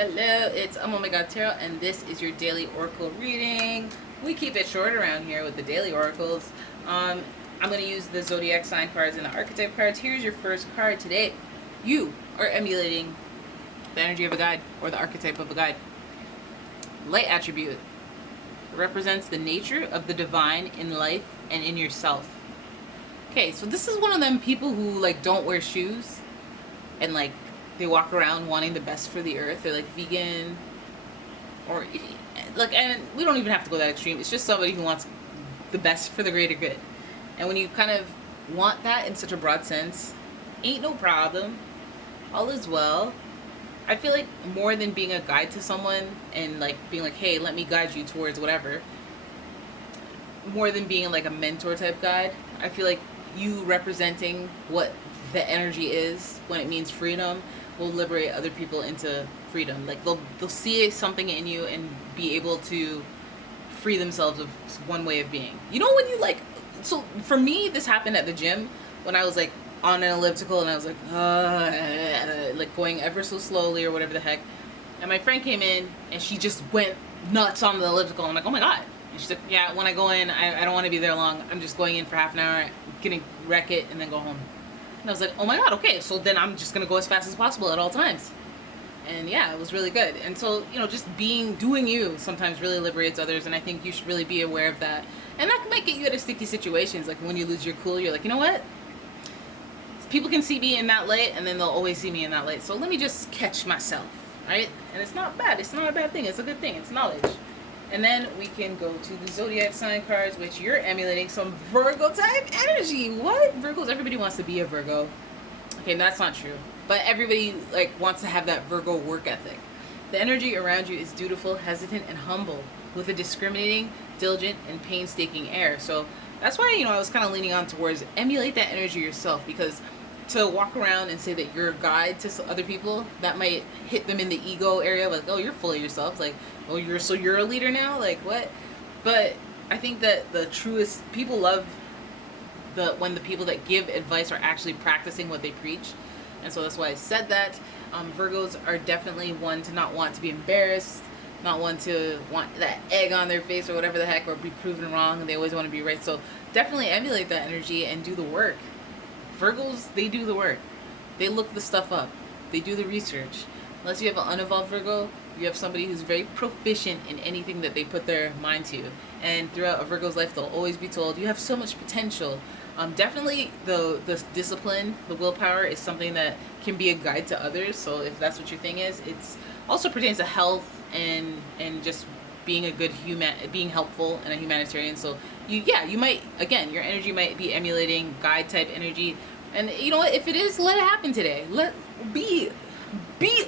Hello, it's umomgtarot, and this is your daily oracle reading. We keep it short around here with the daily oracles. I'm going to use the zodiac sign cards and the archetype cards. Here's your first card today. You are emulating the energy of a guide or the archetype of a guide. Light attribute represents the nature of the divine in life and in yourself. Okay, so this is one of them people who don't wear shoes and they walk around wanting the best for the earth. They're vegan, or and we don't even have to go that extreme. It's just somebody who wants the best for the greater good. And when you kind of want that in such a broad sense, ain't no problem. All is well. I feel like more than being a guide to someone and being hey, let me guide you towards whatever, more than being a mentor type guide, I feel like you representing what the energy is when it means freedom will liberate other people into freedom. They'll see something in you and be able to free themselves of one way of being. You know when you so for me this happened at the gym when I was on an elliptical and I was going ever so slowly or whatever the heck, and my friend came in and she just went nuts on the elliptical. I'm like, oh my god. And she's like, yeah, when I go in, I don't want to be there long. I'm just going in for half an hour, getting wreck it, and then go home. And I was like, oh my god, okay, so then I'm just going to go as fast as possible at all times. And yeah, it was really good. And so, just doing you sometimes really liberates others, and I think you should really be aware of that. And that might get you out of sticky situations, when you lose your cool, you're like, you know what? People can see me in that light, and then they'll always see me in that light. So let me just catch myself, right? And it's not bad. It's not a bad thing. It's a good thing. It's knowledge. And then we can go to the zodiac sign cards, which you're emulating some Virgo type energy. What? Virgos, everybody wants to be a Virgo. Okay, that's not true. But everybody wants to have that Virgo work ethic. The energy around you is dutiful, hesitant, and humble, with a discriminating, diligent, and painstaking air. So that's why, I was kind of leaning on towards emulate that energy yourself, because to walk around and say that you're a guide to other people, that might hit them in the ego area, oh, you're full of yourself, oh, you're a leader now, what? But I think that the truest people love when the people that give advice are actually practicing what they preach. And so that's why I said that. Virgos are definitely one to not want to be embarrassed, not one to want that egg on their face or whatever the heck, or be proven wrong. They always want to be right. So definitely emulate that energy and do the work. Virgos, they do the work. They look the stuff up. They do the research. Unless you have an unevolved Virgo, you have somebody who's very proficient in anything that they put their mind to. And throughout a Virgo's life, they'll always be told, you have so much potential. Definitely the discipline, the willpower is something that can be a guide to others. So if that's what your thing is, it's also pertains to health and just being a good being helpful and a humanitarian. So you might, again, your energy might be emulating guide type energy. And you know what, if it is, let it happen today. Be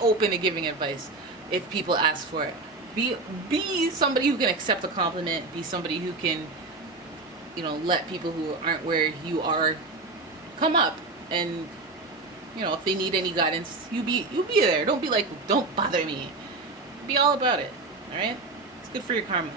open to giving advice if people ask for it. Be somebody who can accept a compliment. Be somebody who can, let people who aren't where you are come up. And if they need any guidance, you be there. Don't be don't bother me. Be all about it. All right, it's good for your karma.